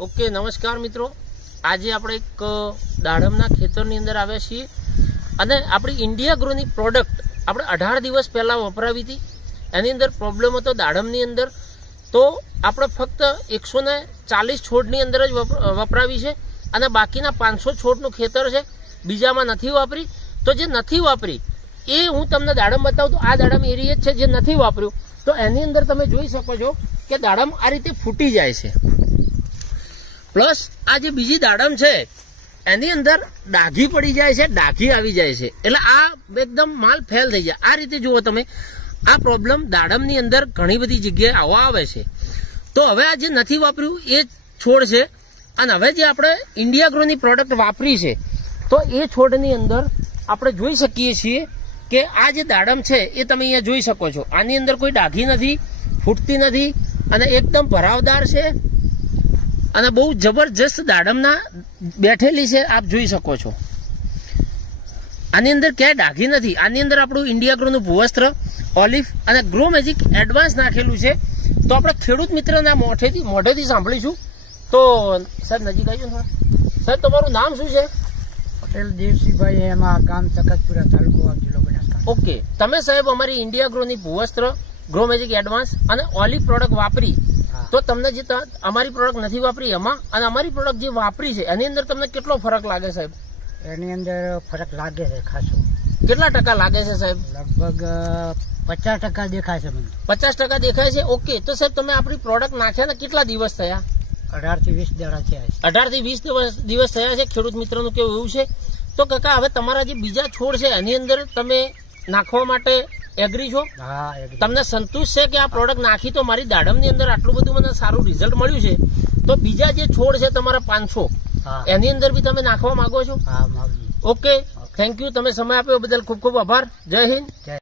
Okay, નમસ્કાર મિત્રો. આજે આપણે એક દાડમના ખેતરની અંદર આવ્યા છીએ. અને આપણી ઇન્ડિયા ગ્રોની પ્રોડક્ટ આપણે અઢાર દિવસ પહેલાં વપરાવી હતી. એની અંદર પ્રોબ્લેમ હતો દાડમની અંદર. તો આપણે ફક્ત એકસો ને ચાલીસ છોડની અંદર જ વપ- વપરાવી છે. અને બાકીના પાંચસો છોડનું ખેતર છે. બીજામાં નથી વાપરી. તો જે નથી વાપરી, એ હું તમને દાડમ બતાવું તો આ દાડમ એરિયે છે જે નથી વાપર્યું. તો એની અંદર તમે જોઈ શકો છો કે દાડમ આ રીતે ફૂટી જાય છે. પ્લસ આ જે બીજી દાડમ છે, એની અંદર ડાઘી પડી જાય છે, ડાઘી આવી જાય છે. એટલે આ એકદમ માલ ફેલ થઈ જાય. આ રીતે જુઓ તમે, આ પ્રોબ્લેમ દાડમની અંદર ઘણી બધી જગ્યાએ આવવા આવે છે. તો હવે આ જે નથી વાપર્યું, એ છોડ છે. અને હવે જે આપણે ઇન્ડિયા ગ્રોની પ્રોડક્ટ વાપરી છે, તો એ છોડની અંદર આપણે જોઈ શકીએ છીએ કે આ જે દાડમ છે, એ તમે અહીંયા જોઈ શકો છો. આની અંદર કોઈ ડાઘી નથી, ફૂટતી નથી અને એકદમ ભરાવદાર છે. અને બહુ જબરજસ્ત દાડમના બેઠેલી છે આપ જોઈ શકો છો. આની અંદર ક્યાંય ડાઘી નથી. આની અંદર આપણું ઇન્ડિયા ગ્રોનું ભૂવસ્ત્ર ઓલિફ અને ગ્રો મેજિક એડવાન્સ નાખેલું છે. તો આપણે ખેડૂત મિત્રના મોઢેથી મોઢેથી સાંભળીશું. તો સાહેબ નજીક આવી થોડા. સાહેબ તમારું નામ શું છે? પટેલ દેવસિંહભાઈ એમાં ગામ તખતપુરા તાલુકો જિલ્લો બનાસકાંઠા. ઓકે. તમે સાહેબ અમારી ઇન્ડિયા ગ્રોની ભૂવસ્ત્ર ગ્રો મેજિક એડવાન્સ અને ઓલિવ પ્રોડક્ટ વાપરી. તો તમને જે અમારી પ્રોડક્ટ નથી વાપરી એમાં અને અમારી પ્રોડક્ટ જે વાપરી છે એની અંદર તમને કેટલો ફરક લાગે સાહેબ? એની અંદર ફરક લાગે છે ખાસો. કેટલા ટકા લાગે છે સાહેબ? લગભગ પચાસ ટકા દેખાય છે મને. પચાસ ટકા દેખાય છે? ઓકે. તો સાહેબ તમે આપણી પ્રોડક્ટ નાખ્યા ને કેટલા દિવસ થયા? અઢારથી વીસ દાડા થયા છે. અઢારથી વીસ દિવસ દિવસ થયા છે? ખેડૂત મિત્રોનું કેવું એવું છે? તો કાકા હવે તમારા જે બીજા છોડ છે એની અંદર તમે નાખવા માટે એગ્રી છો? તમને સંતુષ્ટ છે કે આ પ્રોડક્ટ નાખી તો મારી દાડમની અંદર આટલું બધું મને સારું રિઝલ્ટ મળ્યું છે? તો બીજા જે છોડ છે તમારા પાંચસો એની અંદર બી તમે નાખવા માંગો છો? ઓકે થેન્ક યુ તમે સમય આપ્યો બદલ ખૂબ ખૂબ આભાર. જય હિન્દ.